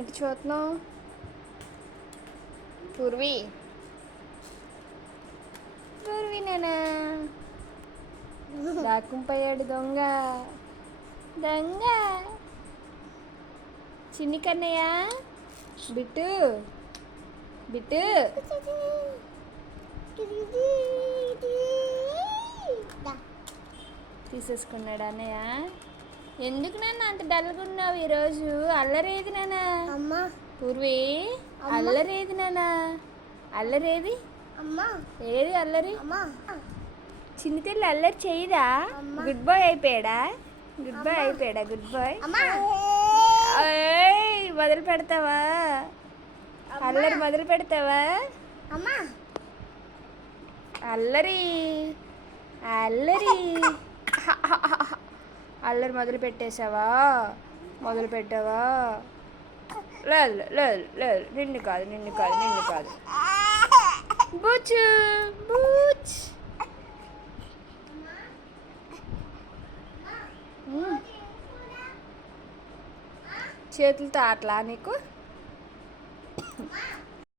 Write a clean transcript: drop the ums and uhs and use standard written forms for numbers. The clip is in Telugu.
ఏంటి చూస్తున్నావు? పూర్వి పూర్వినేనా? దాక్కుంపోయాడు దొంగ దొంగ. చిన్ని కన్నయ్య బిట్టు బిట్టు తీసేసుకున్నాడు అన్నయ్య. ఎందుకు నాన్న అంత డల్గా ఉన్నావు ఈరోజు? అల్లరేది నాన్న? అమ్మా పూర్వి అల్లరేది నాన్న? అల్లరేది? ఏది అల్లరి? చిన్ని తెల్లి అల్లరి చేయదా? గుడ్ బాయ్ అయిపోయాడా? గుడ్ బాయ్ అయిపోయాడా? గుడ్ బాయ్ మొదలు పెడతావా? అల్లరి మొదలు పెడతావా? అల్లరి అల్లరి అల్లరి మొదలు పెట్టేశావా? మొదలు పెట్టావా? లేదు లేదు లేదు, నిన్ను కాదు నిన్ను కాదు నిన్ను కాదు. బూచు బూచ్. చేతులతో ఆటలా నీకు?